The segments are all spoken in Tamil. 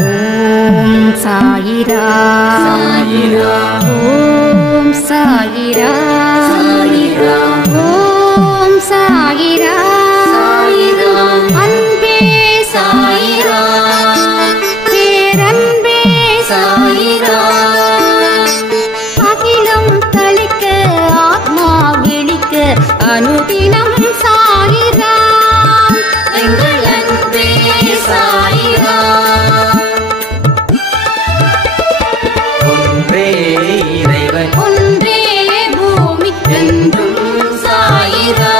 ஓம் சாயிரா சாயிரா ஓம் சாயிரா சாயிரா ஓம் சாயிரா சாயிரா அன்பே சாயிரா பேரன்பே சாயிரா அகிலம் தளிக்க ஆத்மா விழிக்க அனுதினம் சாயிரா எங்கள் அன்பே சாயிரா இறைவன் ஒன்றே பூமிக்கென்றும் சாயிரா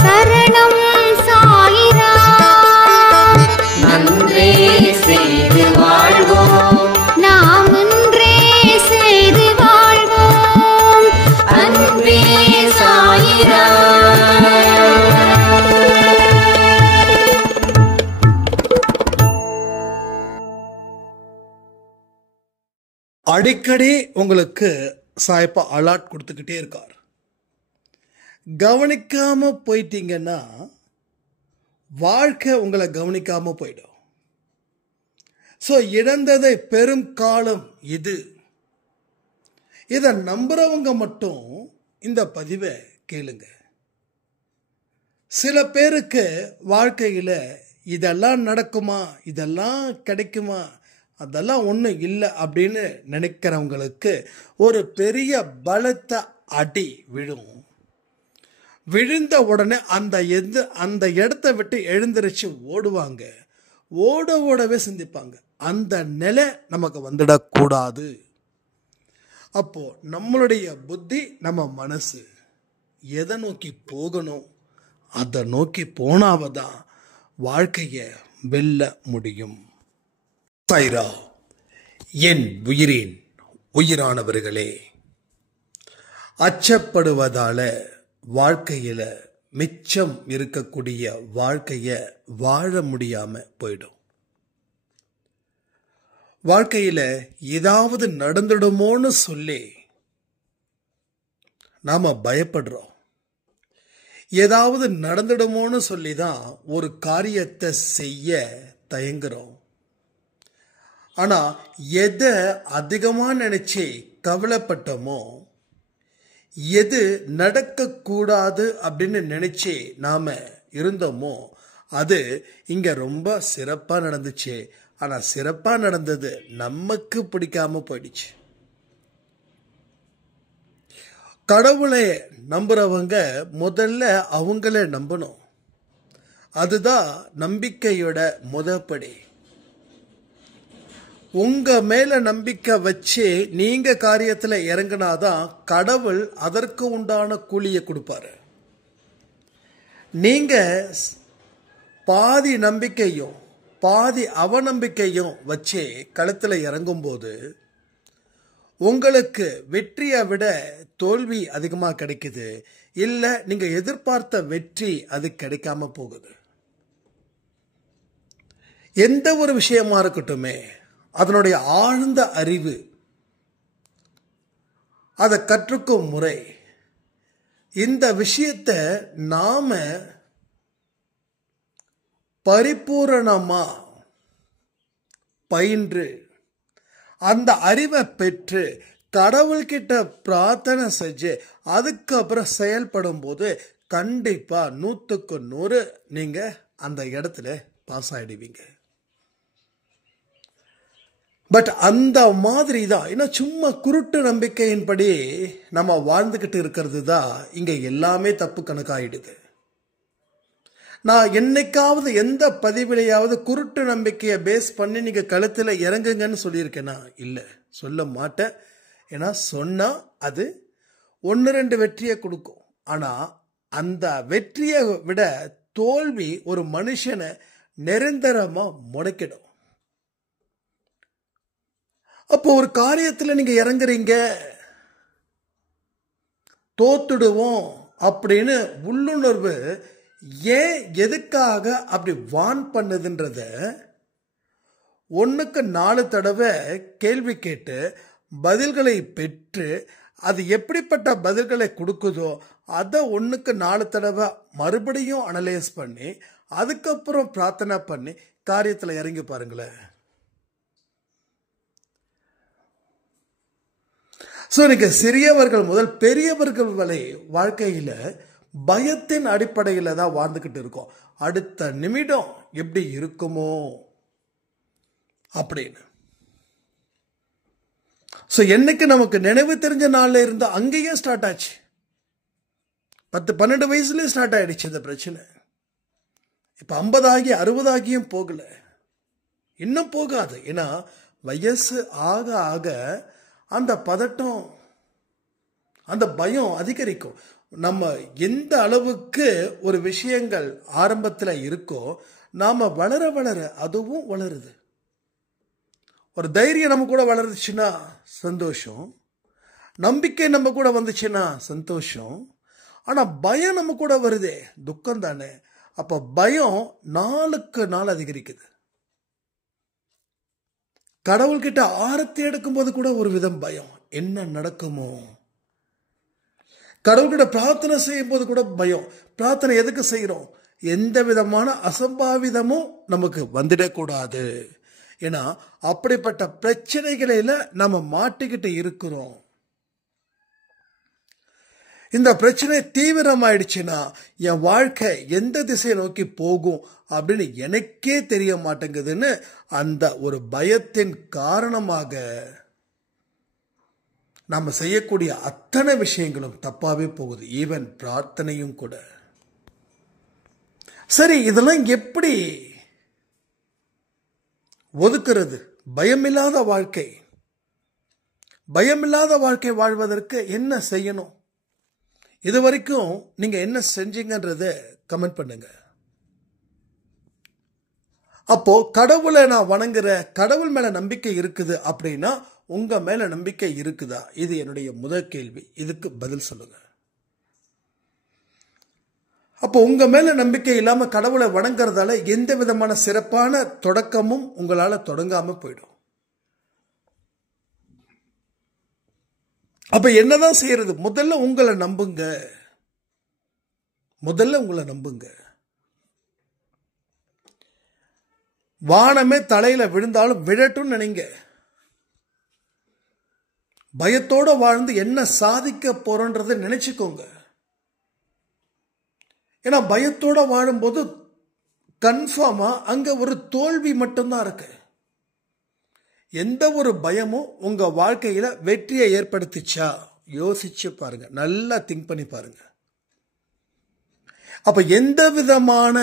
சரணம் சாயிரா நன்றே செய்து வாழ்வோம் நாம் ஒன்றே செய்து வாழ்வோம் அன்பே சாயிரா. அடிக்கடி உங்களுக்கு சாயப்பா அலாட் கொடுத்துக்கிட்டே இருக்கார். கவனிக்காம போயிட்டீங்கன்னா வாழ்க்கை உங்களை கவனிக்காம போயிடும். ஸோ இழந்ததை பெரும் காலம் இது. இதை நம்புறவங்க மட்டும் இந்த பதிவை கேளுங்க. சில பேருக்கு வாழ்க்கையில் இதெல்லாம் நடக்குமா, இதெல்லாம் கிடைக்குமா, அதெல்லாம் ஒன்றும் இல்லை அப்படின்னு நினைக்கிறவங்களுக்கு ஒரு பெரிய பலத்த அடி விழும். விழுந்த உடனே அந்த இடத்த விட்டு எழுந்திருச்சு ஓடுவாங்க. ஓடவே சிந்திப்பாங்க. அந்த நிலை நமக்கு வந்துடக்கூடாது. அப்போ நம்மளுடைய புத்தி, நம்ம மனசு எதை நோக்கி போகணும், அதை நோக்கி போனாவதான் வாழ்க்கையை வெல்ல முடியும். சாயிரா. என் உயிரின் உயிரானவர்களே, அச்சப்படுவதால வாழ்க்கையில மிச்சம் இருக்கக்கூடிய வாழ்க்கைய வாழ முடியாம போயிடும். வாழ்க்கையில ஏதாவது நடந்துடுமோன்னு சொல்லி நாம பயப்படுறோம். ஏதாவது நடந்துடுமோன்னு சொல்லி தான் ஒரு காரியத்தை செய்ய தயங்குறோம். ஆனா எதை அதிகமா நினைச்சு கவலைப்பட்டோமோ, எது நடக்கக்கூடாது அப்படின்னு நினைச்சு நாம இருந்தோமோ அது இங்க ரொம்ப சிறப்பா நடந்துச்சு. ஆனா சிறப்பா நடந்தது நமக்கு பிடிக்காம போயிடுச்சு. கடவுளை நம்புறவங்க முதல்ல அவங்கள நம்பணும். அதுதான் நம்பிக்கையோட முதற்படி. உங்க மேல நம்பிக்கை வச்சு நீங்க காரியத்துல இறங்கினாதான் கடவுள் அதற்கு உண்டான கூலியை கொடுப்பாரு. நீங்க பாதி நம்பிக்கையும் பாதி அவநம்பிக்கையும் வச்சு களத்துல இறங்கும் போது உங்களுக்கு வெற்றியை விட தோல்வி அதிகமா கிடைக்குது. இல்ல நீங்க எதிர்பார்த்த வெற்றி அது கிடைக்காம போகுது. எந்த ஒரு விஷயமா இருக்கட்டுமே, அதனுடைய ஆழ்ந்த அறிவு, அதை கற்றுக்கும் முறை, இந்த விஷயத்தை நாம பரிபூரணமா பயின்று அந்த அறிவை பெற்று கடவுள்கிட்ட பிரார்த்தனை செஞ்சு அதுக்கப்புறம் செயல்படும் போது கண்டிப்பா 100க்கு 100 நீங்க அந்த இடத்துல பாஸ் ஆயிடுவீங்க. பட் அந்த மாதிரி தான், ஏன்னா சும்மா குருட்டு நம்பிக்கையின்படி நம்ம வாழ்ந்துகிட்டு இருக்கிறது தான் இங்க எல்லாமே தப்பு கணக்காயிடுது. நான் என்னைக்காவது எந்த பதிவிலையாவது குருட்டு நம்பிக்கையை பேஸ் பண்ணி நீங்க களத்துல இறங்குங்கன்னு சொல்லியிருக்கேனா? இல்லை, சொல்ல மாட்டேன். ஏன்னா சொன்னா அது 1-2 வெற்றியை கொடுக்கும். ஆனா அந்த வெற்றியை விட தோல்வி ஒரு மனுஷனை நிரந்தரமா முடக்கிடும். அப்போ ஒரு காரியத்துல நீங்க இறங்குறீங்க, தோத்துடுவோம் அப்படின்னு உள்ளுணர்வு ஏன் எதுக்காக அப்படி வான் பண்ணுதுன்றத 1க்கு 4 தடவை கேள்வி கேட்டு பதில்களை பெற்று அது எப்படிப்பட்ட பதில்களை கொடுக்குதோ அதை 1க்கு 4 தடவை மறுபடியும் அனலைஸ் பண்ணி அதுக்கப்புறம் பிரார்த்தனை பண்ணி காரியத்துல இறங்கி பாருங்களேன். சோ நீங்க சிறியவர்கள் முதல் பெரியவர்கள் வரை வாழ்க்கையில பயத்தின் அடிப்படையில தான் வாழ்ந்துகிட்டு இருக்கோம். அடுத்த நிமிடம் எப்படி இருக்குமோ அப்படின்னு. சோ என்னைக்கு நமக்கு நினைவு தெரிஞ்ச நாள்ல இருந்து அங்கேயே ஸ்டார்ட் ஆச்சு. 10-12 வயசுலயே ஸ்டார்ட் ஆயிடுச்சு இந்த பிரச்சனை. இப்ப 50 ஆகி 60 ஆகியும் போகல, இன்னும் போகாது. ஏன்னா வயசு ஆக ஆக அந்த பதட்டம், அந்த பயம் அதிகரிக்கும். நம்ம எந்த அளவுக்கு ஒரு விஷயங்கள் ஆரம்பத்தில் இருக்கோ நாம வளர வளர அதுவும் வளருது. ஒரு தைரியம் நம்ம கூட வளர்ந்துச்சுன்னா சந்தோஷம், நம்பிக்கை நம்ம கூட வந்துச்சுன்னா சந்தோஷம். ஆனா பயம் நம்ம கூட வருதே துக்கம் தானே. அப்ப பயம் நாளுக்கு நாள் அதிகரிக்குது. கடவுள்கிட்ட ஆரத்தி எடுக்கும் போது கூட ஒரு விதம் பயம், என்ன நடக்குமோ. கடவுள்கிட்ட பிரார்த்தனை செய்யும் போது கூட பயம். பிரார்த்தனை எதுக்கு செய்யறோம்? எந்த விதமான அசம்பாவிதமும் நமக்கு வந்துடக்கூடாது. ஏன்னா அப்படிப்பட்ட பிரச்சனைகளில நம்ம மாட்டிக்கிட்டு இருக்கிறோம். இந்த பிரச்சனை தீவிரமாயிடுச்சுன்னா என் வாழ்க்கை எந்த திசையை நோக்கி போகும் அப்படின்னு எனக்கே தெரிய மாட்டேங்குதுன்னு அந்த ஒரு பயத்தின் காரணமாக நம்ம செய்யக்கூடிய அத்தனை விஷயங்களும் தப்பாவே போகுது. ஈவன் பிரார்த்தனையும் கூட. சரி, இதெல்லாம் எப்படி ஒதுக்குறது? பயமில்லாத வாழ்க்கை, பயமில்லாத வாழ்க்கை வாழ்வதற்கு என்ன செய்யணும்? இது வரைக்கும் நீங்க என்ன செஞ்சீங்கன்றத கமெண்ட் பண்ணுங்க. அப்போ கடவுளை நான் வணங்குற, கடவுள் மேல நம்பிக்கை இருக்குது அப்படின்னா உங்க மேல நம்பிக்கை இருக்குதா? இது என்னுடைய முதல் கேள்வி. இதுக்கு பதில் சொல்லுங்க. அப்போ உங்க மேல நம்பிக்கை இல்லாம கடவுளை வணங்குறதால எந்த விதமான சிறப்பான தொடக்கமும் உங்களால தொடங்காம போயிடும். அப்ப என்னதான் செய்யறது? முதல்ல உங்களை நம்புங்க. முதல்ல உங்களை நம்புங்க. வானமே தலையில விழுந்தாலும் விழட்டும் நினைங்க. பயத்தோட வாழ்ந்து என்ன சாதிக்க போறோன்றதை நினைச்சுக்கோங்க. ஏன்னா பயத்தோட வாழும்போது கன்ஃபார்மா அங்க ஒரு தோல்வி மட்டும்தான் இருக்கு. எந்த ஒரு பயமும் உங்க வாழ்க்கையில வெற்றியை ஏற்படுத்திச்சா யோசிச்சு பாருங்க, நல்லா திங்க் பண்ணி பாருங்க. அப்ப எந்த விதமான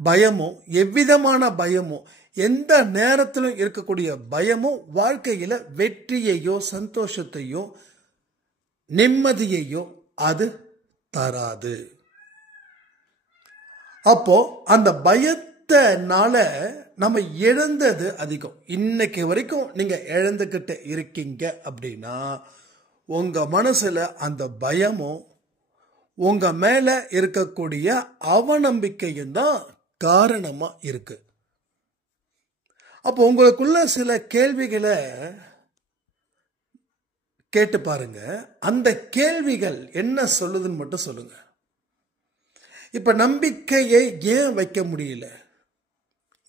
பயமும், எவ்விதமான பயமும், எந்த நேரத்திலும் இருக்கக்கூடிய பயமும் வாழ்க்கையில வெற்றியையோ சந்தோஷத்தையோ நிம்மதியையோ அது தராது. அப்போ அந்த பயத்தினால நம்ம இழந்தது அதிகம். இன்னைக்கு வரைக்கும் நீங்க இழந்துகிட்டு இருக்கீங்க அப்படின்னா உங்க மனசுல அந்த பயமும் உங்க மேல இருக்கக்கூடிய அவநம்பிக்கையும் தான் காரணமா இருக்கு. அப்போ உங்களுக்குள்ள சில கேள்விகளை கேட்டு பாருங்க. அந்த கேள்விகள் என்ன சொல்லுதுன்னு மட்டும் சொல்லுங்க. இப்ப நம்பிக்கையை ஏன் வைக்க முடியல?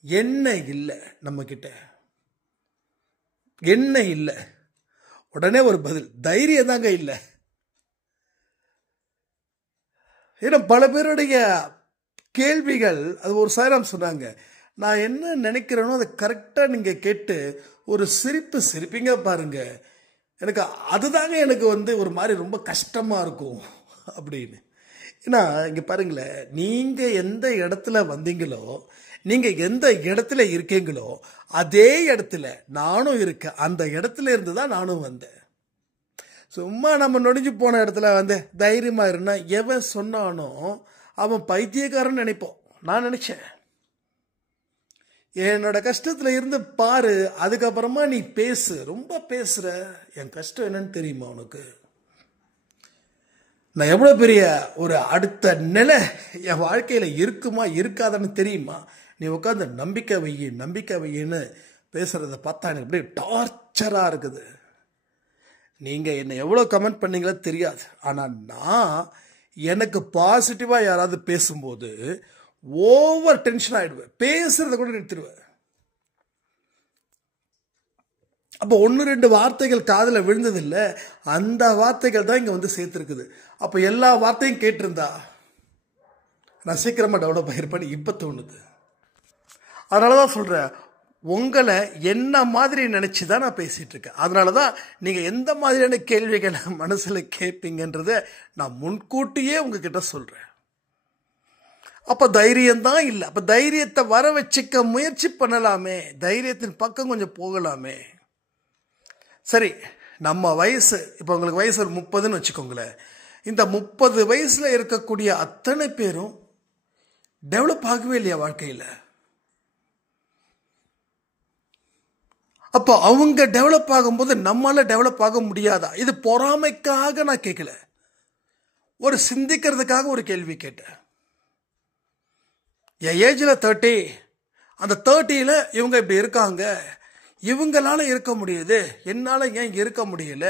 என்ன இல்லை நம்ம கிட்ட? என்ன இல்லை? உடனே ஒரு பதில், தைரியம் தாங்க இல்லை. ஏன்னா பல பேருடைய கேள்விகள், அது ஒரு சாரம் சொன்னாங்க, நான் என்ன நினைக்கிறேனோ அதை கரெக்டா நீங்க கேட்டு ஒரு சிரிப்பு சிரிப்பீங்க பாருங்க, எனக்கு அதுதாங்க எனக்கு ஒரு மாதிரி ரொம்ப கஷ்டமா இருக்கும் அப்படின்னு. ஏன்னா இங்க பாருங்களேன், நீங்க எந்த இடத்துல வந்தீங்களோ, நீங்க எந்த இடத்துல இருக்கீங்களோ அதே இடத்துல நானும் இருக்கேன். அந்த இடத்துல இருந்து தான் நானும் வந்தேன். சும்மா நம்ம நொடிஞ்சு போன இடத்துல தைரியமா இருந்தா எவன் சொன்னானோ அவன் பைத்தியக்காரன் நினைப்போம். நான் நினைச்சேன், என்னோட கஷ்டத்துல இருந்து பாரு, அதுக்கப்புறமா நீ பேசு. ரொம்ப பேசுற, என் கஷ்டம் என்னன்னு தெரியுமா உனக்கு? நான் எவ்வளவு பெரிய ஒரு அடுத்த நிலை என் வாழ்க்கையில இருக்குமா இருக்காதான்னு தெரியுமா? நீ உட்காந்து நம்பிக்கை வையி நம்பிக்கை வையின்னு பேசுறத பார்த்தா எனக்கு அப்படியே டார்ச்சரா இருக்குது. நீங்க என்ன எவ்வளவு கமெண்ட் பண்ணீங்களோ தெரியாது, ஆனா நான் எனக்கு பாசிட்டிவாக யாராவது பேசும்போது ஓவர் டென்ஷன் ஆகிடுவேன், பேசுறத கூட நிறுத்திடுவேன். அப்போ 1-2 வார்த்தைகள் காதில் விழுந்ததில்லை, அந்த வார்த்தைகள் தான் இங்கே வந்து சேர்த்துருக்குது. அப்போ எல்லா வார்த்தையும் கேட்டிருந்தா நான் சீக்கிரமாக டெவலப் ஆகிருப்பேன்னு இப்போ தோணுது. அதனால தான் சொல்கிறேன், உங்களை என்ன மாதிரி நினச்சி தான் நான் பேசிகிட்டு இருக்கேன். அதனால தான் நீங்கள் எந்த மாதிரியான கேள்விகளை மனசில் கேட்பீங்கன்றதை நான் முன்கூட்டியே உங்ககிட்ட சொல்கிறேன். அப்போ தைரியம்தான் இல்லை. அப்போ தைரியத்தை வர வச்சுக்க முயற்சி பண்ணலாமே, தைரியத்தின் பக்கம் கொஞ்சம் போகலாமே. சரி, நம்ம வயசு இப்போ உங்களுக்கு வயசு ஒரு 30ன்னு வச்சுக்கோங்களேன். இந்த 30 வயசில் இருக்கக்கூடிய அத்தனை பேரும் டெவலப் ஆகவே இல்லையா வாழ்க்கையில்? அப்போ அவங்க டெவலப் ஆகும்போது நம்மளால டெவலப் ஆக முடியாதா? இது பொறாமைக்காக நான் கேட்கல, ஒரு சிந்திக்கிறதுக்காக ஒரு கேள்வி கேட்டேன். என் ஏஜில் 30, அந்த 30ல் இவங்க இப்படி இருக்காங்க, இவங்களால இருக்க முடியுது, என்னால் ஏன் இருக்க முடியல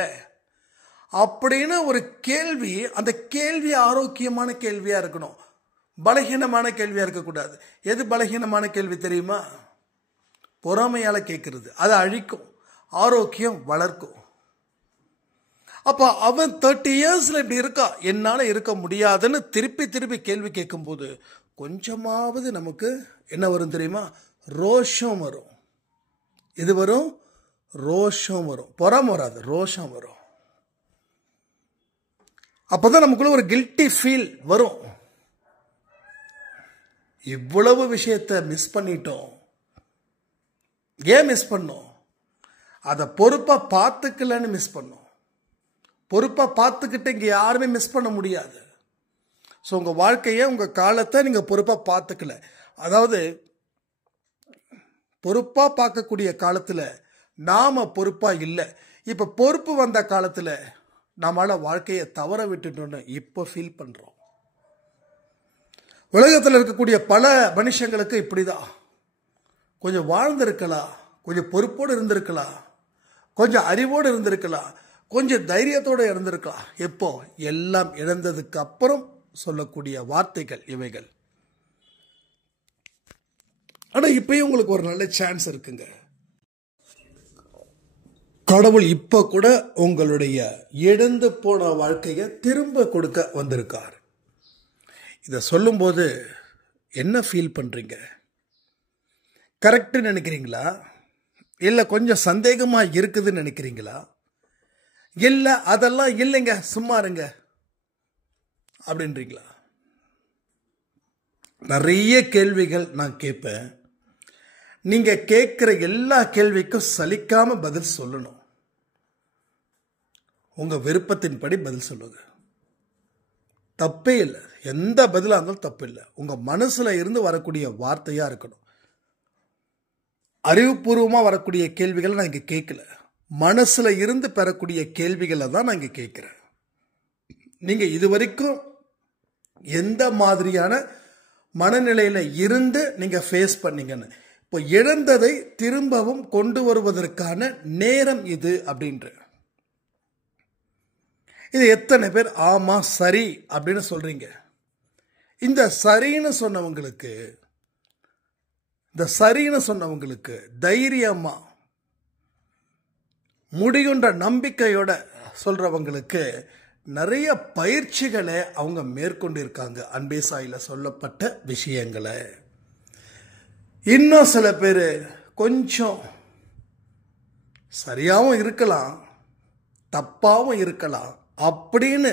அப்படின்னு ஒரு கேள்வி. அந்த கேள்வி ஆரோக்கியமான கேள்வியாக இருக்கணும், பலகீனமான கேள்வியாக இருக்கக்கூடாது. எது பலகீனமான கேள்வி தெரியுமா? பொறாமையால் கேட்கறது. அதை அழிக்கும், ஆரோக்கியம் வளர்க்கும். அப்போ அவன் 30 இயர்ஸில் இப்படி இருக்கா, என்னால் இருக்க முடியாதுன்னு திருப்பி திருப்பி கேள்வி கேட்கும்போது கொஞ்சமாவது நமக்கு என்ன வரும் தெரியுமா? ரோஷம் வரும். இது வரும், ரோஷம் வரும். பொறாமை வராது, ரோஷம் வரும். அப்போதான் நமக்குள்ள ஒரு கில்ட்டி ஃபீல் வரும். இவ்வளவு விஷயத்தை மிஸ் பண்ணிட்டோம். ஏன் மிஸ் பண்ணோம்? அதை பொறுப்பாக பார்த்துக்கலன்னு மிஸ் பண்ணோம். பொறுப்பாக பார்த்துக்கிட்டு இங்கே யாருமே மிஸ் பண்ண முடியாது. ஸோ உங்கள் வாழ்க்கையை, உங்கள் காலத்தை நீங்கள் பொறுப்பாக பார்த்துக்கல. அதாவது பொறுப்பாக பார்க்கக்கூடிய காலத்தில் நாம் பொறுப்பாக இல்லை. இப்போ பொறுப்பு வந்த காலத்தில் நம்மளால் வாழ்க்கையை தவற விட்டுட்டோன்னு இப்போ ஃபீல் பண்ணுறோம். உலகத்தில் இருக்கக்கூடிய பல மனுஷங்களுக்கு இப்படி தான். கொஞ்சம் வாழ்ந்திருக்கலாம், கொஞ்சம் பொறுப்போடு இருந்திருக்கலாம், கொஞ்சம் அறிவோடு இருந்திருக்கலாம், கொஞ்சம் தைரியத்தோடு இருந்திருக்கலாம். எப்போ எல்லாம் இழந்ததுக்கு அப்புறம் சொல்லக்கூடிய வார்த்தைகள் இவைகள். ஆனால் இப்பயும் உங்களுக்கு ஒரு நல்ல சான்ஸ் இருக்குங்க. கடவுள் இப்போ கூட உங்களுடைய இழந்து போன வாழ்க்கையை திரும்ப கொடுக்க வந்திருக்கார். இதை சொல்லும்போது என்ன ஃபீல் பண்ணுறீங்க? கரெக்டுன்னு நினைக்கிறீங்களா? இல்லை கொஞ்சம் சந்தேகமாக இருக்குதுன்னு நினைக்கிறீங்களா? இல்லை அதெல்லாம் இல்லைங்க, சும்மா இருங்க அப்படின்றீங்களா? நிறைய கேள்விகள் நான் கேட்பேன். நீங்கள் கேட்குற எல்லா கேள்விக்கும் சலிக்காம பதில் சொல்லணும். உங்கள் விருப்பத்தின்படி பதில் சொல்லுங்க, தப்பே இல்லை. எந்த பதிலாக இருந்தாலும் தப்பு இல்லை. உங்கள் மனசில் இருந்து வரக்கூடிய வார்த்தையாக இருக்கணும். அறிவுபூர்வமாக வரக்கூடிய கேள்விகளை நான் இங்கே கேட்கல, மனசில் இருந்து பெறக்கூடிய கேள்விகளை தான் நான் இங்கே கேட்குறேன். நீங்கள் இது வரைக்கும் எந்த மாதிரியான மனநிலையில் இருந்து நீங்கள் ஃபேஸ் பண்ணீங்கன்னு, இப்போ இழந்ததை திரும்பவும் கொண்டு வருவதற்கான நேரம் இது அப்படின்ற இது எத்தனை பேர் ஆமா சரி அப்படின்னு சொல்றீங்க? இந்த சரின்னு சொன்னவங்களுக்கு தைரியமா முடியுன்ற நம்பிக்கையோட சொல்றவங்களுக்கு நிறைய பயிற்சிகளை அவங்க மேற்கொண்டு இருக்காங்க. அன்பே சாயில சொல்லப்பட்ட விஷயங்களை. இன்னும் சில பேர் கொஞ்சம் சரியாகவும் இருக்கலாம், தப்பாகவும் இருக்கலாம் அப்படின்னு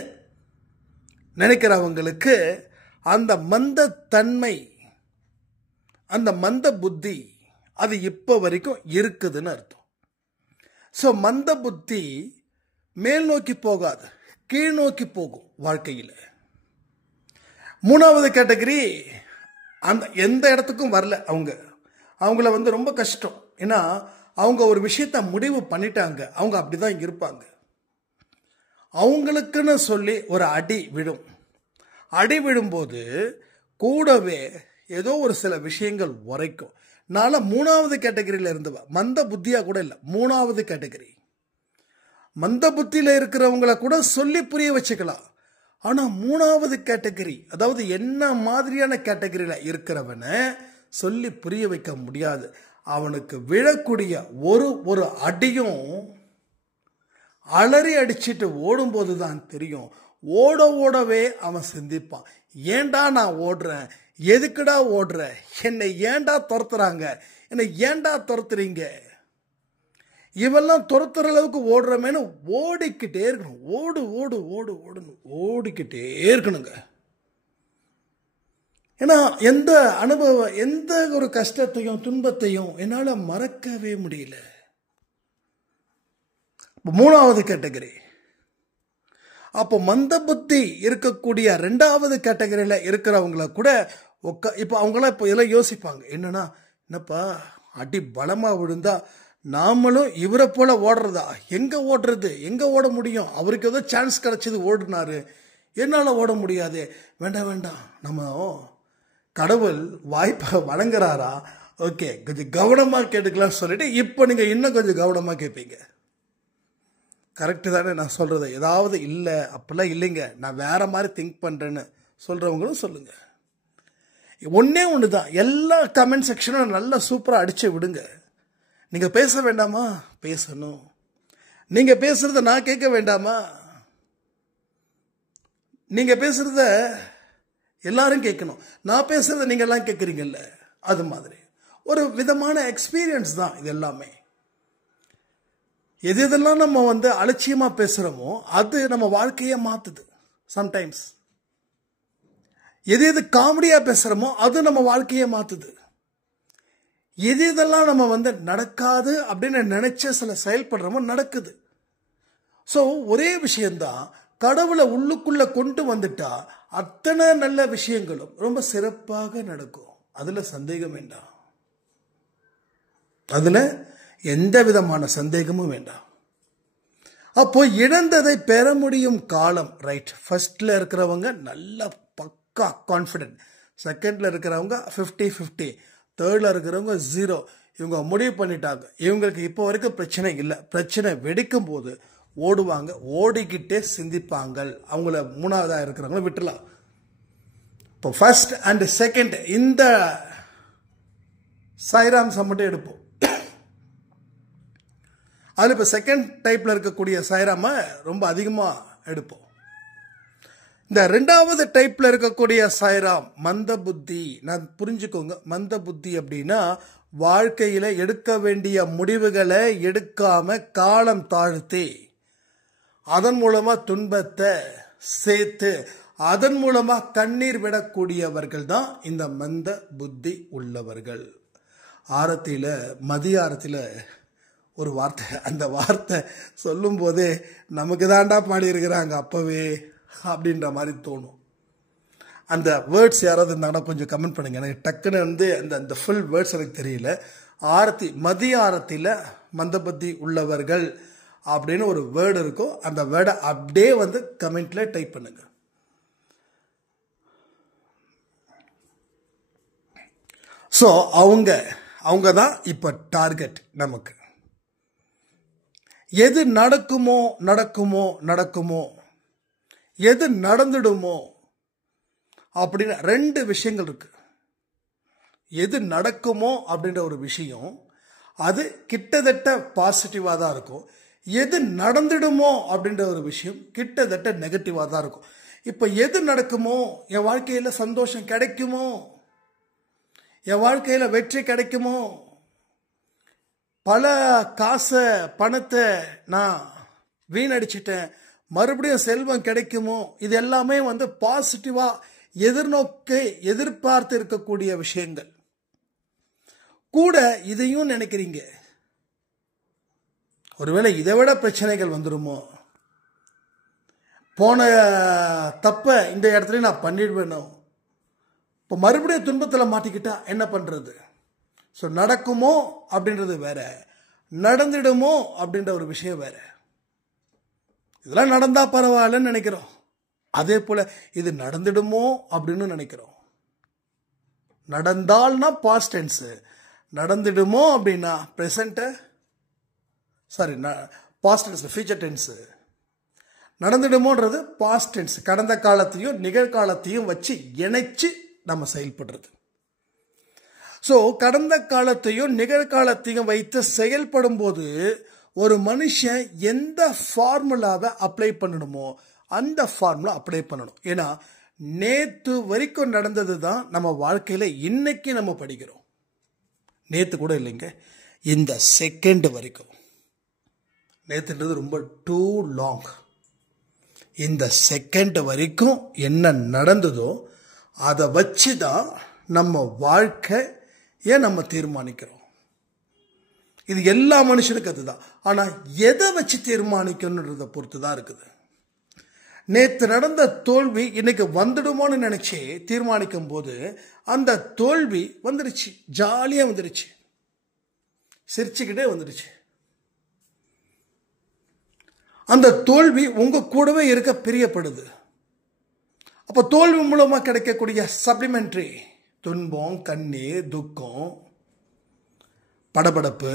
நினைக்கிறவங்களுக்கு அந்த மந்தத்தன்மை, அந்த மந்த புத்தி அது இப்போ வரைக்கும் இருக்குதுன்னு அர்த்தம். ஸோ மந்த புத்தி மேல் நோக்கி போகாது, கீழ் நோக்கி போகும் வாழ்க்கையில். மூணாவது கேட்டகரி அந்த எந்த இடத்துக்கும் வரல. அவங்கள ரொம்ப கஷ்டம். ஏன்னா அவங்க ஒரு விஷயத்தை முடிவு பண்ணிட்டாங்க, அவங்க அப்படிதான் இருப்பாங்க. அவங்களுக்குன்னு சொல்லி ஒரு அடி விழும். அடி விழும்போது கூடவே ஏதோ ஒரு சில விஷயங்கள் உரைக்கும். நான் மூணாவது கேட்டகரியில் இருந்தவ, மந்த புத்தியா கூட இல்லை, மூணாவது கேட்டகரி. மந்த புத்தியில் இருக்கிறவங்கள கூட சொல்லி புரிய வச்சுக்கலாம். ஆனா மூணாவது கேட்டகரி, அதாவது என்ன மாதிரியான கேட்டகரியில இருக்கிறவனை சொல்லி புரிய வைக்க முடியாது. அவனுக்கு விழக்கூடிய ஒரு அடியும் அலறி அடிச்சிட்டு ஓடும்போது தான் தெரியும். ஓடவே அவன் சிந்திப்பான், ஏண்டா நான் ஓடுறேன், எதுக்குடா ஓடுற, என்னை ஏண்டா துரத்துறாங்க, என்னை ஏண்டா துரத்துறீங்க, இவெல்லாம் துரத்துற அளவுக்கு ஓடுறமேனு ஓடிக்கிட்டே இருக்கணும். ஓடணும், ஓடிக்கிட்டே இருக்கணுங்க. ஏன்னா எந்த அனுபவம், எந்த ஒரு கஷ்டத்தையும் துன்பத்தையும் என்னால் மறக்கவே முடியல. மூணாவது கேட்டகரி. அப்போ மந்த புத்தி இருக்கக்கூடிய ரெண்டாவது கேட்டகரியில் இருக்கிறவங்கள கூட இப்போ அவங்களாம் இப்போ இதெல்லாம் யோசிப்பாங்க, என்னப்பா அடி பலமாக விழுந்தா நாமளும் இவரை போல ஓடுறதா, எங்கே ஓடுறது, எங்கே ஓட முடியும், அவருக்கு ஏதோ சான்ஸ் கிடைச்சது ஓடினாரு, என்னால் ஓட முடியாது, வேண்டாம் நம்ம கடவுள் வாய்ப்பை வழங்குறாரா, ஓகே கொஞ்சம் கவனமாக கேட்டுக்கலாம்னு சொல்லிட்டு இப்போ நீங்கள் இன்னும் கொஞ்சம் கவனமாக கேட்பீங்க. கரெக்டு தானே நான் சொல்கிறது? ஏதாவது இல்லை அப்படிலாம் இல்லைங்க, நான் வேற மாதிரி திங்க் பண்ணுறேன்னு சொல்கிறவங்களும் சொல்லுங்க. ஒன்றே ஒன்று தான், எல்லா கமெண்ட் செக்ஷனும் நல்லா சூப்பராக அடித்து விடுங்க. நீங்கள் பேச வேண்டாமா? பேசணும். நீங்கள் பேசுகிறத நான் கேட்க வேண்டாமா? நீங்கள் பேசுகிறத எல்லாரும் கேட்கணும். நான் பேசுகிறத நீங்கள் எல்லாம் கேட்குறீங்கல்ல, அது மாதிரி ஒரு விதமான எக்ஸ்பீரியன்ஸ் தான் இது எல்லாமே. எதெல்லாம் நம்ம அலட்சியமாக பேசுகிறோமோ அது நம்ம வாழ்க்கையை மாற்றுது. சம்டைம்ஸ் எது காமெடியாக பேசுகிறோமோ அது நம்ம வாழ்க்கையை மாற்றுது. எதெல்லாம் நம்ம நடக்காது அப்படின்னு நினைச்ச சில செயல்படுறோமோ நடக்குது. ஸோ ஒரே விஷயம்தான், கடவுளை உள்ளுக்குள்ள கொண்டு வந்துட்டா அத்தனை நல்ல விஷயங்களும் ரொம்ப சிறப்பாக நடக்கும். அதுல சந்தேகம் வேண்டாம், அதுல எந்த விதமான சந்தேகமும் வேண்டாம். அப்போ இழந்ததை பெற முடியும் காலம். ரைட், ஃபர்ஸ்ட்ல இருக்கிறவங்க நல்ல பக்கா கான்ஃபிடென்ட், செகண்ட்ல இருக்கிறவங்க 50-50, தேர்ட்ல இருக்கிறவங்க 0. இவங்க முடிவு பண்ணிட்டாங்க, இவங்களுக்கு இப்போ வரைக்கும் பிரச்சனை இல்லை, பிரச்சனை வெடிக்கும் போது ஓடுவாங்க, ஓடிக்கிட்டே சிந்திப்பாங்க. அவங்கள மூணாவதா இருக்கிறவங்கள விட்டுலாம். இப்போ ஃபர்ஸ்ட் அண்ட் செகண்ட் இந்த சாய்ராம்ஸை மட்டும் எடுப்போம். அதில் இப்போ செகண்ட் டைப்பில் இருக்கக்கூடிய சாய்ராமை ரொம்ப அதிகமாக எடுப்போம். இந்த ரெண்டாவது டைப்பில் இருக்கக்கூடிய சாய்ராம் மந்த புத்தி. நான் புரிஞ்சுக்கோங்க, மந்த புத்தி அப்படின்னா வாழ்க்கையில் எடுக்க வேண்டிய முடிவுகளை எடுக்காம காலம் தாழ்த்தி அதன் மூலமாக துன்பத்தை சேர்த்து அதன் மூலமாக கண்ணீர் விடக்கூடியவர்கள் தான் இந்த மந்த புத்தி உள்ளவர்கள். ஆரத்தியில் மதிய ஆரத்தியில் ஒரு வார்த்தை, அந்த வார்த்தை சொல்லும் போதே நமக்கு தாண்டா பாடியிருக்கிறாங்க அப்பவே அப்படின்ற மாதிரி தோணும். அந்த வேர்ட்ஸ் யாராவது இருந்தாங்கன்னா கொஞ்சம் கமெண்ட் பண்ணுங்க, எனக்கு டக்குன்னு அந்த ஃபுல் வேர்ட்ஸ் எனக்கு தெரியல. ஆரத்தி, மதிய ஆரத்தியில் மந்தபுத்தி உள்ளவர்கள் அப்படின்னு ஒரு வேர்டு இருக்கும், அந்த வேர்டை அப்படியே கமெண்ட்ல டைப் பண்ணுங்க. ஸோ அவங்க தான் இப்போ டார்கெட் நமக்கு. எது நடக்குமோ எது நடந்துடுமோ அப்படின்னு ரெண்டு விஷயங்கள் இருக்கு. எது நடக்குமோ அப்படின்ற ஒரு விஷயம் அது கிட்டத்தட்ட பாசிட்டிவா தான் இருக்கும். எது நடந்துடுமோ அப்படின்ற ஒரு விஷயம் கிட்டத்தட்ட நெகட்டிவா தான் இருக்கும். இப்ப எது நடக்குமோ, என் வாழ்க்கையில சந்தோஷம் கிடைக்குமோ, என் வாழ்க்கையில வெற்றி கிடைக்குமோ, பல காசை பணத்தை நான் வீணடிச்சிட்டேன், மறுபடியும் செல்வம் கிடைக்குமோ, இது எல்லாமே பாசிட்டிவா எதிர்பார்த்து இருக்கக்கூடிய விஷயங்கள். கூட இதையும் நினைக்கிறீங்க, ஒருவேளை இதை விட பிரச்சனைகள் வந்துடுமோ, போன தப்ப இந்த இடத்துல நான் பண்ணிடுவேனோ, இப்போ மறுபடியும் துன்பத்தில் மாட்டிக்கிட்டா என்ன பண்றது? ஸோ நடக்குமோ அப்படின்றது வேற, நடந்துடுமோ அப்படின்ற ஒரு விஷயம் வேற. இதெல்லாம் நடந்தா பரவாயில்லன்னு நினைக்கிறோம், அதே போல இது நடந்துடுமோ அப்படின்னு நினைக்கிறோம். நடந்தால்னா பாஸ்ட் டென்ஸ், நடந்துடுமோ அப்படின்னா present, sorry past tense future tense. நடந்துடுமோன்றது பாஸ்ட் டென்ஸ், கடந்த காலத்தையும் நிகழ்காலத்தையும் வச்சு இணைச்சு நம்ம செயல்படுறது. ஸோ கடந்த காலத்தையும் நிகழ்காலத்தையும் வைத்து செயல்படும் போது ஒரு மனுஷன் எந்த ஃபார்முலாவை அப்ளை பண்ணணுமோ அந்த ஃபார்முலா அப்ளை பண்ணணும். ஏன்னா நேற்று வரைக்கும் நடந்தது தான் நம்ம வாழ்க்கையில் இன்னைக்கு நம்ம படிக்கிறோம். நேற்று கூட இல்லைங்க, இந்த செகண்ட் வரைக்கும். நேற்றுன்றது ரொம்ப டூ லாங். இந்த செகண்ட் வரைக்கும் என்ன நடந்ததோ அதை வச்சு தான் நம்ம வாழ்க்கையை நம்ம தீர்மானிக்கிறோம். இது எல்லா மனுஷனுக்கும் அதுதான். ஆனால் எதை வச்சு தீர்மானிக்கணுன்றதை பொறுத்து தான் இருக்குது. நேற்று நடந்த தோல்வி இன்னைக்கு வந்துடுமோன்னு நினைச்சு தீர்மானிக்கும் போது அந்த தோல்வி வந்துடுச்சு, ஜாலியாக வந்துடுச்சு, சிரிச்சுக்கிட்டே வந்துடுச்சு. அந்த தோல்வி உங்க கூடவே இருக்க பிரியப்படுது. அப்போ தோல்வி மூலமாக கிடைக்கக்கூடிய சப்ளிமெண்ட்ரி துன்பம், கண்ணீர், துக்கம், படபடப்பு,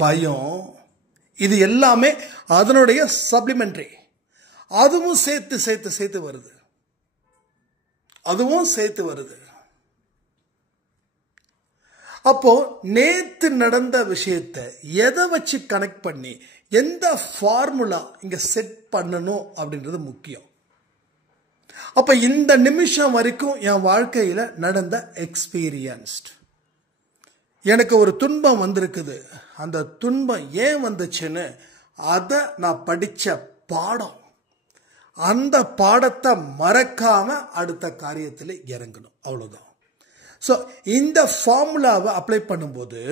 பயம், இது எல்லாமே அதனுடைய சப்ளிமெண்ட்ரி. அதுவும் சேர்த்து சேர்த்து சேர்த்து வருது. அதுவும் சேர்த்து வருது. அப்போ நேத்து நடந்த விஷயத்தை எதை வச்சு கனெக்ட் பண்ணி எந்த ஃபார்முலா இங்க செட் பண்ணணும் அப்படின்றது முக்கியம். அப்ப இந்த நிமிஷம் வரைக்கும் என் வாழ்க்கையில நடந்த எக்ஸ்பீரியன்ஸ்ட், எனக்கு ஒரு துன்பம் வந்திருக்குது, அந்த துன்பம் ஏன் வந்துச்சுன்னு அதை நான் படிச்ச பாடம், அந்த பாடத்தை மறக்காம அடுத்த காரியத்தில் இறங்கணும். அவ்வளவுதான். ஸோ இந்த ஃபார்முலாவை அப்ளை பண்ணும்போது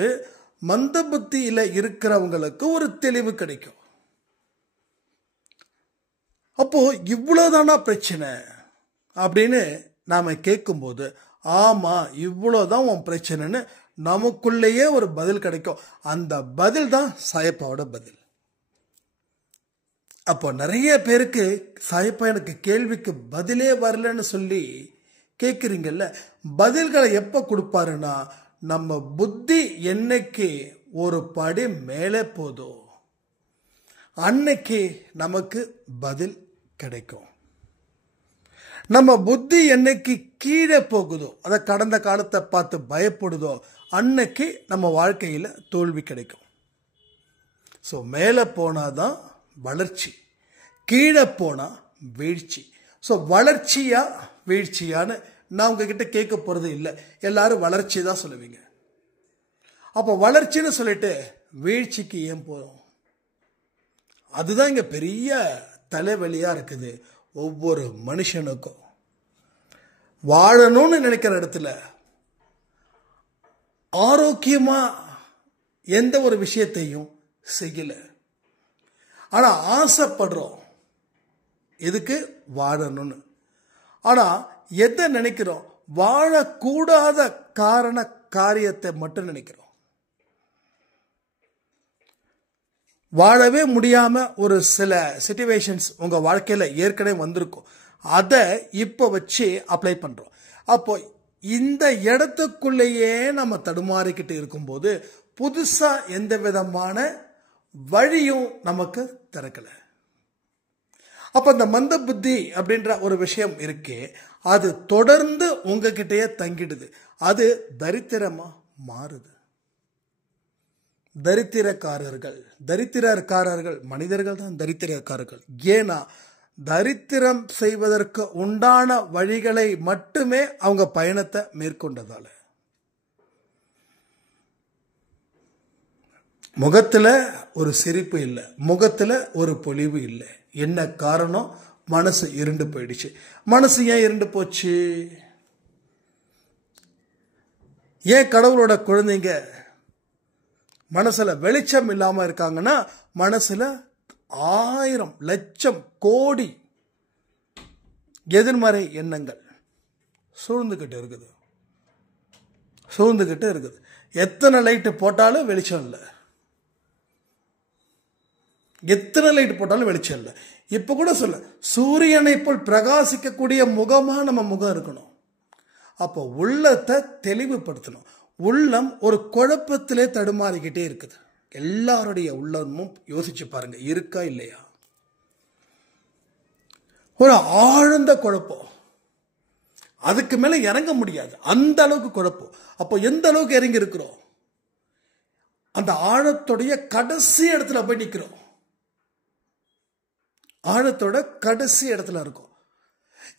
மந்த புத்தியில் இருக்கிறவங்களுக்கு ஒரு தெளிவு கிடைக்கும். அப்போ இவ்வளோதானா பிரச்சனை அப்படின்னு நாம கேட்கும்போது, ஆமா இவ்வளோதான் உன் பிரச்சனைன்னு நமக்குள்ளேயே ஒரு பதில் கிடைக்கும். அந்த பதில் தான் சாயப்பாவோட பதில். அப்போ நிறைய பேருக்கு சாயப்பா எனக்கு கேள்விக்கு பதிலே வரலன்னு சொல்லி கேட்குறீங்கல்ல, பதில்களை எப்போ கொடுப்பாருன்னா நம்ம புத்தி என்னைக்கு ஒரு படி மேலே போதோ அன்னைக்கு நமக்கு பதில் கிடைக்கும். நம்ம புத்தி என்னைக்கு கீழே போகுதோ, அதை கடந்த காலத்தை பார்த்து பயப்படுதோ, அன்னைக்கு நம்ம வாழ்க்கையில் தோல்வி கிடைக்கும். ஸோ மேலே போனாதான் வளர்ச்சி, கீழே போனால் வீழ்ச்சி. ஸோ வளர்ச்சியா வீழ்ச்சியான்னு நான் உங்ககிட்ட கேட்க போகிறது இல்லை. எல்லாரும் வளர்ச்சி தான் சொல்லுவீங்க. அப்போ வளர்ச்சின்னு சொல்லிட்டு வீழ்ச்சிக்கு ஏன் போகிறோம்? அதுதான் இங்கே பெரிய தலைவலியாக இருக்குது. ஒவ்வொரு மனுஷனுக்கும் வாழணும்னு நினைக்கிற இடத்துல ஆரோக்கியமாக எந்த ஒரு விஷயத்தையும் செய்யலை. ஆனால் ஆசைப்படுறோம் எதுக்கு? வாழணும்னு. ஆனால் எதை நினைக்கிறோம்? வாழக்கூடாத காரியத்தை மட்டும் நினைக்கிறோம். வாழவே முடியாம ஒரு சில சிச்சுவேஷன்ஸ் உங்க வாழ்க்கையில ஏற்கனவே வந்திருக்கும், அதை இப்போ வச்சு அப்ளை பண்றோம். அப்போ இந்த இடத்துக்குள்ளேயே நம்ம தடுமாறிக்கிட்டு இருக்கும்போது புதுசா எந்த விதமான வழியும் நமக்கு திறக்கல. அப்ப அந்த மந்த புத்தி அப்படின்ற ஒரு விஷயம் இருக்கே, அது தொடர்ந்து உங்ககிட்டயே தங்கிடுது. அது தரித்திரமா மாறுது. தரித்திரக்காரர்கள் மனிதர்கள் தான் தரித்திரக்காரர்கள். ஏன்னா தரித்திரம் செய்வதற்கு உண்டான வழிகளை மட்டுமே அவங்க பயணத்தை மேற்கொண்டதால. முகத்துல ஒரு சிரிப்பு இல்லை, முகத்துல ஒரு பொலிவு இல்லை. என்ன காரணம்? மனசு இருண்டு போயிடுச்சு. மனசு ஏன் இருண்டு போச்சு? ஏன் கடவுளோட குழந்தைங்க மனசுல வெளிச்சம் இல்லாம இருக்காங்கன்னா, மனசுல 1000 லட்சம் கோடி எதிர்மறை எண்ணங்கள் சூழ்ந்துகிட்டு இருக்குது. எத்தனை லைட்டு போட்டாலும் வெளிச்சம் இல்லை, எத்தனை லைட் போட்டாலும் வெளிச்சம் இல்லை. இப்ப கூட சொல்ல, சூரியனை போல் பிரகாசிக்கக்கூடிய முகமா நம்ம முகம் இருக்கணும். அப்போ உள்ளத்தை தெளிவுபடுத்தணும். உள்ளம் ஒரு குழப்பத்திலே தடுமாறிக்கிட்டே இருக்குது. எல்லாருடைய உள்ளமும் யோசிச்சு பாருங்க, இருக்கா இல்லையா? ஒரு ஆழ்ந்த குழப்பம். அதுக்கு மேல இறங்க முடியாது, அந்த அளவுக்கு குழப்பம். அப்போ எந்த அளவுக்கு இறங்கி இருக்கிறோம்? அந்த ஆழத்துடைய கடைசி இடத்துல போய் நிற்கிறோம். ஆழத்தோட கடைசி இடத்துல இருக்கும்.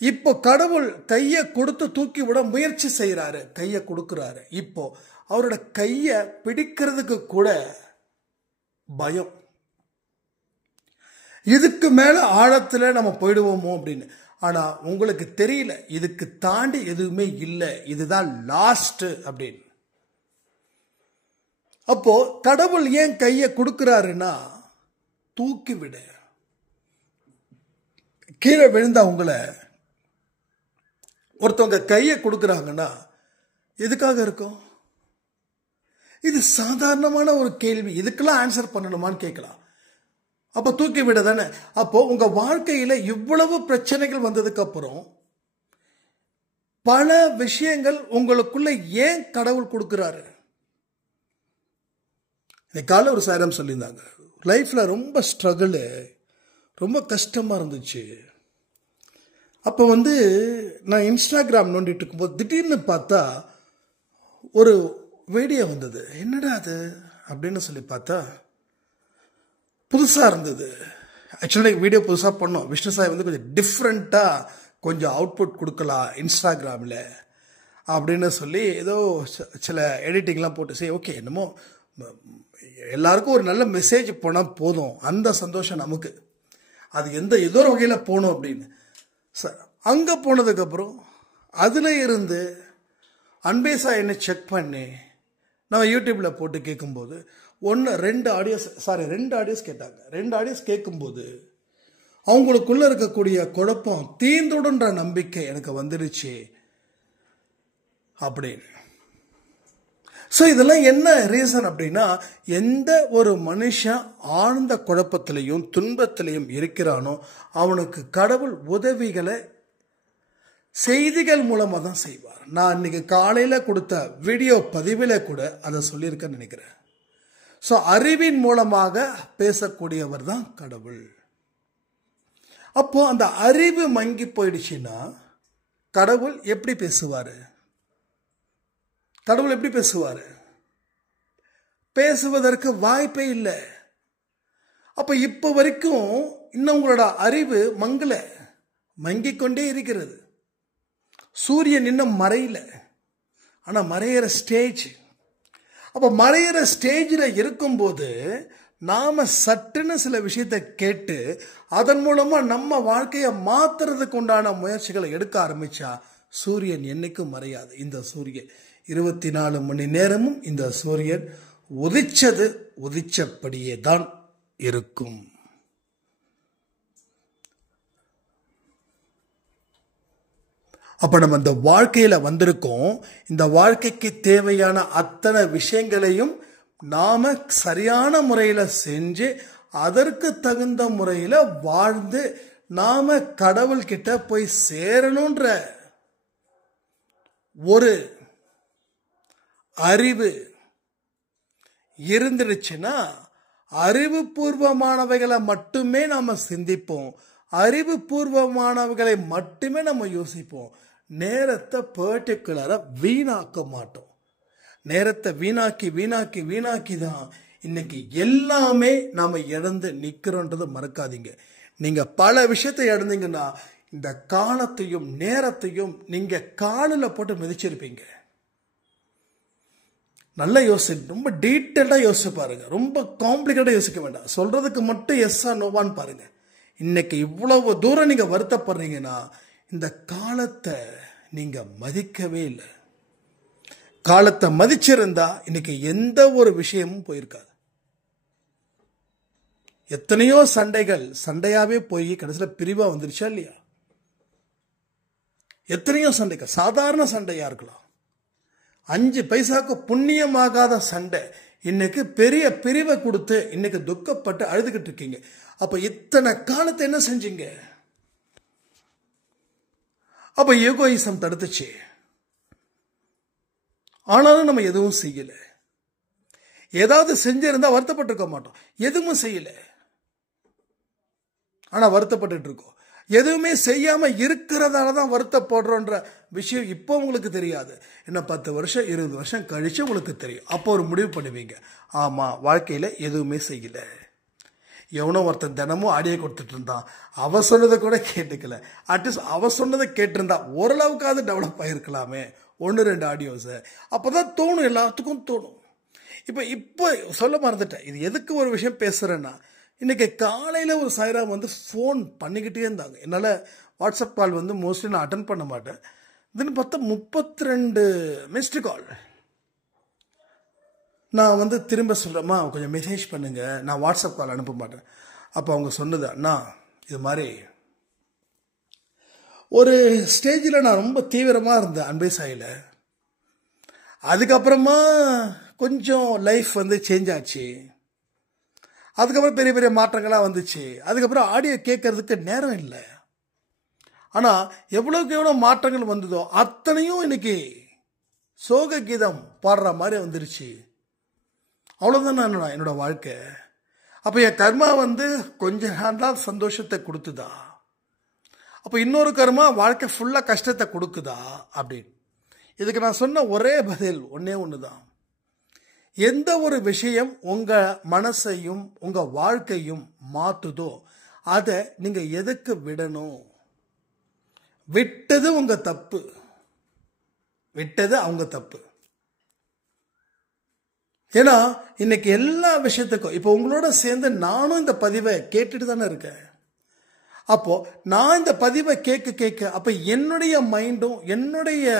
இப்போ கடவுள் கையை கொடுத்து தூக்கி விட முயற்சி செய்யறாரு, கையை கொடுக்கிறாரு. இப்போ அவரோட கையை பிடிக்கிறதுக்கு கூட பயம். இதுக்கு மேல ஆழத்துல நம்ம போயிடுவோமோ அப்படின்னு. ஆனா உங்களுக்கு தெரியல, இதுக்கு தாண்டி எதுவுமே இல்லை, இதுதான் லாஸ்ட் அப்படின்னு. அப்போ கடவுள் ஏன் கையை கொடுக்கிறாருன்னா, தூக்கி விட. கீழே விழுந்தா உங்களை ஒருத்தவங்க கையை கொடுக்குறாங்கன்னா எதுக்காக இருக்கும்? இது சாதாரணமான ஒரு கேள்வி. இதுக்கெல்லாம் ஆன்சர் பண்ணணுமான்னு கேட்கலாம். அப்ப தூக்கி விட தானே. அப்போ உங்க வாழ்க்கையில இவ்வளவு பிரச்சனைகள் வந்ததுக்கு அப்புறம் பல விஷயங்கள் உங்களுக்குள்ள ஏன் கடவுள் கொடுக்கிறாரு? காலை ஒரு சாரம் சொல்லியிருந்தாங்க, லைஃப்ல ரொம்ப ஸ்ட்ரகிள், ரொம்ப கஷ்டமா இருந்துச்சு. அப்போ நான் இன்ஸ்டாகிராம் நோண்டிட்டு இருக்கும்போது திடீர்னு பார்த்தா ஒரு வீடியோ வந்தது. என்னடா அது அப்படின்னு சொல்லி பார்த்தா புதுசாக இருந்தது. ஆக்சுவலி வீடியோ புதுசாக பண்ணோம். விஷ்ணு சாய் கொஞ்சம் டிஃப்ரெண்ட்டாக கொஞ்சம் அவுட்புட் கொடுக்கலாம் இன்ஸ்டாகிராமில் அப்படின்னு சொல்லி ஏதோ சில எடிட்டிங்லாம் போட்டு, சரி ஓகே, என்னமோ எல்லாருக்கும் ஒரு நல்ல மெசேஜ் போனால் போதும், அந்த சந்தோஷம் நமக்கு. அது ஏதோ ஒரு வகையில் போகணும் அப்படின்னு. சார் அங்கே போனதுக்கப்புறம் அதில் இருந்து அன்பேசா என்ன செக் பண்ணி நம்ம யூடியூப்பில் போட்டு கேட்கும்போது ரெண்டு ஆடியோஸ் கேட்டாங்க. 2 ஆடியோஸ் கேட்கும்போது அவங்களுக்குள்ள இருக்கக்கூடிய குழப்பம் தீந்துடுன்ற நம்பிக்கை எனக்கு வந்துடுச்சு அப்படின்னு. ஸோ இதெல்லாம் என்ன ரீசன் அப்படின்னா, எந்த ஒரு மனுஷன் ஆழ்ந்த குழப்பத்திலையும் துன்பத்திலையும் இருக்கிறானோ அவனுக்கு கடவுள் உதவிகளை செய்திகள் மூலமாக தான் செய்வார். நான் இன்னைக்கு காலையில் கொடுத்த வீடியோ பதிவில் கூட அதை சொல்லியிருக்கேன்னு நினைக்கிறேன். ஸோ அறிவின் மூலமாக பேசக்கூடியவர் தான் கடவுள். அப்போ அந்த அறிவு மங்கி போயிடுச்சுன்னா கடவுள் எப்படி பேசுவார்? கடவுள் எப்படி பேசுவார்? பேசுவதற்கு வாய்ப்பே இல்லை. அப்ப இப்போ வரைக்கும் இன்னும் உங்களோட அறிவு மங்கிக் கொண்டே இருக்கிறது. சூரியன் இன்னும் மறையல, ஆனா மறையிற ஸ்டேஜ். அப்ப மறையிற ஸ்டேஜில் இருக்கும்போது நாம சட்டுன்னு சில விஷயத்தை கேட்டு அதன் மூலமா நம்ம வாழ்க்கையை மாத்துறதுக்கு உண்டான முயற்சிகளை எடுக்க ஆரம்பிச்சா சூரியன் என்னைக்கும் மறையாது. இந்த சூரியன் 24 மணி நேரமும் இந்த சூரியன் உதிச்சபடியே தான் இருக்கும். அப்ப நம்ம இந்த வாழ்க்கையில வந்திருக்கோம். இந்த வாழ்க்கைக்கு தேவையான அத்தனை விஷயங்களையும் நாம சரியான முறையில செஞ்சு அதற்கு தகுந்த முறையில வாழ்ந்து நாம கடவுள் கிட்ட போய் சேரணும்ன்ற ஒரு அறிவு இருந்துடுச்சுன்னா அறிவுபூர்வமானவைகளை மட்டுமே நாம சிந்திப்போம், அறிவுபூர்வமானவைகளை மட்டுமே நம்ம யோசிப்போம். நேரத்தை பர்டிகுலரா வீணாக்க மாட்டோம். நேரத்தை வீணாக்கி தான் இன்னைக்கு எல்லாமே நாம இழந்து நிக்கிறோன்றது மறக்காதீங்க. நீங்க பல விஷயத்தை இழந்தீங்கன்னா இந்த காலத்தையும் நேரத்தையும் நீங்க காலில் போட்டு மிதிச்சிருப்பீங்க. நல்லா ரொம்ப டீட்டெயில்டா யோசிச்சு பாருங்க. ரொம்ப காம்ப்ளிகேட்டா யோசிக்க வேண்டாம். சொல்றதுக்கு மட்டும் எஸ்ஸா நோவான்னு பாருங்க. இன்னைக்கு இவ்வளவு தூரம் நீங்க வருத்தப்படுறீங்கன்னா இந்த காலத்தை நீங்க மதிக்கவே இல்லை. காலத்தை மதிச்சிருந்தா இன்னைக்கு எந்த ஒரு விஷயமும் போயிருக்காது. எத்தனையோ சண்டைகள் சண்டையாவே போய் கடைசியில் பிரிவா வந்துருச்சா இல்லையா? எத்தனையோ சண்டைகள் சாதாரண சண்டையா இருக்கலாம், 5 பைசாக்கு புண்ணியமாகாத சண்டை இன்னைக்கு பெரிய பிரிவை கொடுத்து இன்னைக்கு துக்கப்பட்டு அழுதுகிட்டு இருக்கீங்க. அப்ப இத்தனை காலத்தை என்ன செஞ்சீங்க? அப்ப ஈகோயிசம் தடுத்துச்சு. ஆனாலும் நம்ம எதுவும் செய்யல. ஏதாவது செஞ்சிருந்தா வருத்தப்பட்டு இருக்க மாட்டோம். எதுவும் செய்யல, ஆனா வருத்தப்பட்டு இருக்கோம். எதுவுமே செய்யாம இருக்கிறதால தான் வருத்தப்படுறோன்ற விஷயம் இப்போ உங்களுக்கு தெரியாது. இன்னும் 10 வருஷம் 20 வருஷம் கழிச்சு உங்களுக்கு தெரியும். அப்போ ஒரு முடிவு பண்ணுவீங்க, ஆமா வாழ்க்கையில எதுவுமே செய்யல. எவனோ ஒருத்தன் தினமும் ஆடியோ கொடுத்துட்டு இருந்தான், அவ சொன்னதை கூட கேட்டுக்கல. அட்லீஸ்ட் அவ சொன்னதை கேட்டிருந்தா ஓரளவுக்காவது டெவலப் ஆகிருக்கலாமே 1-2 ஆடியோஸை. அப்போதான் தோணும், எல்லாத்துக்கும் தோணும். இப்போ சொல்ல மறந்துட்டேன். இது எதுக்கு ஒரு விஷயம் பேசுகிறேன்னா, இன்றைக்கி காலையில் ஒரு சாய்ராம் வந்து ஃபோன் பண்ணிக்கிட்டே இருந்தாங்க. என்னால் வாட்ஸ்அப் கால் வந்து மோஸ்ட்லி நான் அட்டன் பண்ண மாட்டேன். இதுன்னு பார்த்தா 32 மிஸ்டு கால். நான் வந்து திரும்ப சொல்கிறேம்மா கொஞ்சம் மெசேஜ் பண்ணுங்கள், நான் வாட்ஸ்அப் கால் அனுப்ப மாட்டேன். அப்போ அவங்க சொன்னது, அண்ணா இது மாதிரி ஒரு ஸ்டேஜில் நான் ரொம்ப தீவிரமாக இருந்தேன் அன்பே சாயில். அதுக்கப்புறமா கொஞ்சம் லைஃப் வந்து சேஞ்ச் ஆச்சு. அதுக்கப்புறம் பெரிய பெரிய மாற்றங்களாக வந்துச்சு. அதுக்கப்புறம் ஆடியோ கேட்கறதுக்கு நேரம் இல்லை. ஆனால் எவ்வளோக்கு எவ்வளோ மாற்றங்கள் வந்ததோ அத்தனையும் இன்னைக்கு சோக கீதம் பாடுற மாதிரி வந்துருச்சு. அவ்வளோதான் நான் என்னோட வாழ்க்கை. அப்போ என் கர்மா வந்து கொஞ்ச நாள் சந்தோஷத்தை கொடுத்துதா, அப்போ இன்னொரு கர்மா வாழ்க்கை ஃபுல்லாக கஷ்டத்தை கொடுக்குதா அப்படின்னு. இதுக்கு நான் சொன்ன ஒரே பதில் ஒன்றே ஒன்று தான். எந்த ஒரு விஷயம் உங்கள் மனசையும் உங்கள் வாழ்க்கையும் மாற்றுதோ அதை நீங்கள் எதுக்கு விடணும்? விட்டது உங்கள் தப்பு, விட்டது அவங்க தப்பு. ஏன்னா இன்னைக்கு எல்லா விஷயத்துக்கும் இப்போ உங்களோட சேர்ந்து நானும் இந்த பதிவை கேட்டுட்டு தானே இருக்கேன். அப்போ நான் இந்த பதிவை கேட்க கேட்க அப்போ என்னுடைய மைண்டும் என்னுடைய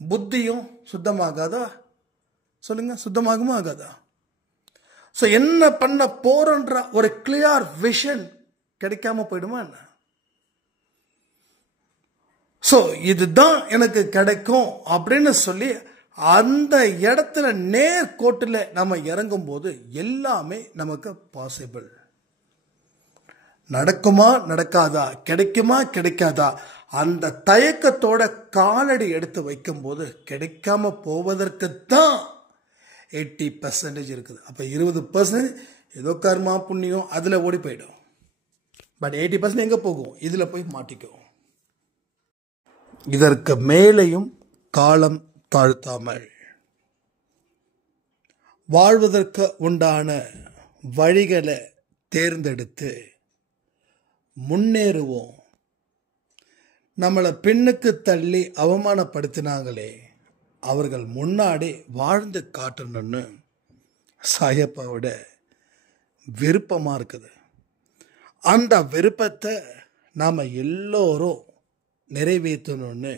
புத்தியும் சுத்தமாகாதா? சொல்லுங்க, சுத்தமாகுமா ஆகாதா? ஸோ என்ன பண்ண போறன்ற ஒரு கிளியர் விஷன் கிடைக்காம போயிடுமா என்ன? ஸோ இதுதான் எனக்கு கிடைக்கும் அப்படின்னு சொல்லி அந்த இடத்துல நேர்கோட்டில் நம்ம இறங்கும் போது எல்லாமே நமக்கு பாசிபிள். நடக்குமா நடக்காதா, கிடைக்குமா கிடைக்காதா, அந்த தயக்கத்தோட காலடி எடுத்து வைக்கும் போது கிடைக்காம போவதற்கு தான் 80% இருக்குது. அப்போ 20% ஏதோ கர்மா புண்ணியம் அதில் ஓடி போயிடும். பட் 80% எங்கே போகும்? இதில் போய் மாட்டிக்கும். இதற்கு மேலேயும் காலம் தாழ்த்தாமல் வாழ்வதற்கு உண்டான வழிகளை தேர்ந்தெடுத்து முன்னேறுவோம். நம்மளை பின்னுக்கு தள்ளி அவமானப்படுத்தினாங்களே, அவர்கள் முன்னாடி வாழ்ந்து காட்டணும்னு சாயப்பாவோட விருப்பமாக இருக்குது. அந்த விருப்பத்தை நாம் எல்லோரும் நிறைவேற்றணும்னு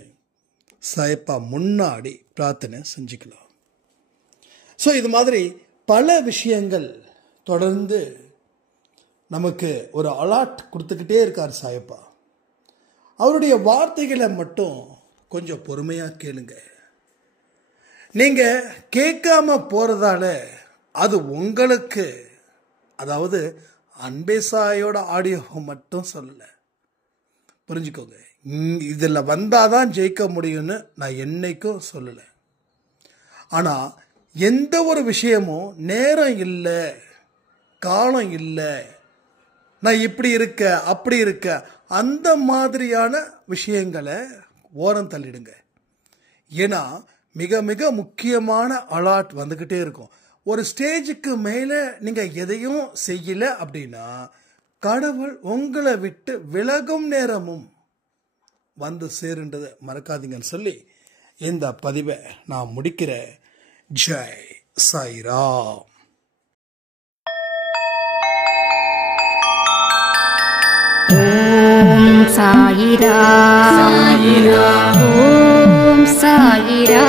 சாயப்பா முன்னாடி பிரார்த்தனை செஞ்சுக்கலாம். ஸோ இது மாதிரி பல விஷயங்கள் தொடர்ந்து நமக்கு ஒரு அலாட் கொடுத்துக்கிட்டே இருக்கார் சாயப்பா. அவருடைய வார்த்தைகளை மட்டும் கொஞ்சம் பொறுமையாக கேளுங்க. நீங்கள் கேட்காம போகிறதால அது உங்களுக்கு, அதாவது அன்பே சாயோட ஆடியோ மட்டும் சொல்லலை, புரிஞ்சுக்கோங்க. இதில் வந்தாதான் ஜெயிக்க முடியும்னு நான் என்னைக்கும் சொல்லலை. ஆனால் எந்த ஒரு விஷயமும் நேரம் இல்லை, காலம் இல்லை, நான் இப்படி இருக்க அப்படி இருக்க, அந்த மாதிரியான விஷயங்களை ஓரம் தள்ளிடுங்க. ஏன்னா மிக மிக முக்கியமான அலாட் வந்துக்கிட்டே இருக்கும். ஒரு ஸ்டேஜுக்கு மேலே நீங்கள் எதையும் செய்யலை அப்படின்னா கடவுள் உங்களை விட்டு விலகும் நேரமும் வந்து சேருன்றதை மறக்காதீங்கன்னு சொல்லி இந்த பதிவை நான் முடிக்கிறேன். ஜெய் சாய்ராம். ஓம் சாயிராம். சாயிராம். ஓம் சாயிராம்.